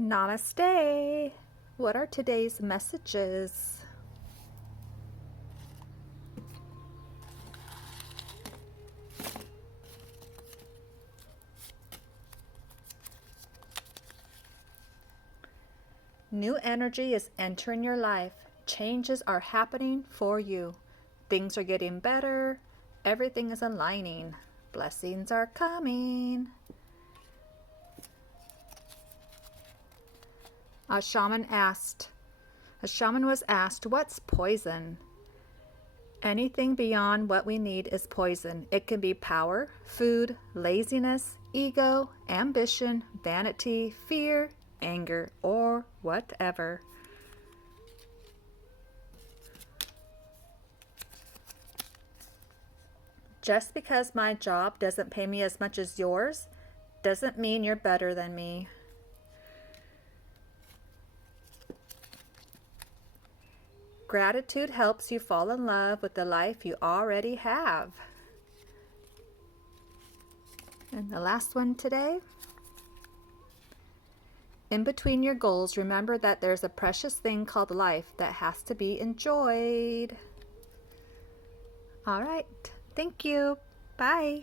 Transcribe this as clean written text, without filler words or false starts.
Namaste. What are today's messages? New energy is entering your life. Changes are happening for you. Things are getting better. Everything is aligning. Blessings are coming. A shaman was asked, what's poison? Anything beyond what we need is poison. It can be power, food, laziness, ego, ambition, vanity, fear, anger, or whatever. Just because my job doesn't pay me as much as yours doesn't mean you're better than me. Gratitude helps you fall in love with the life you already have. And the last one today. In between your goals, remember that there's a precious thing called life that has to be enjoyed. All right. Thank you. Bye.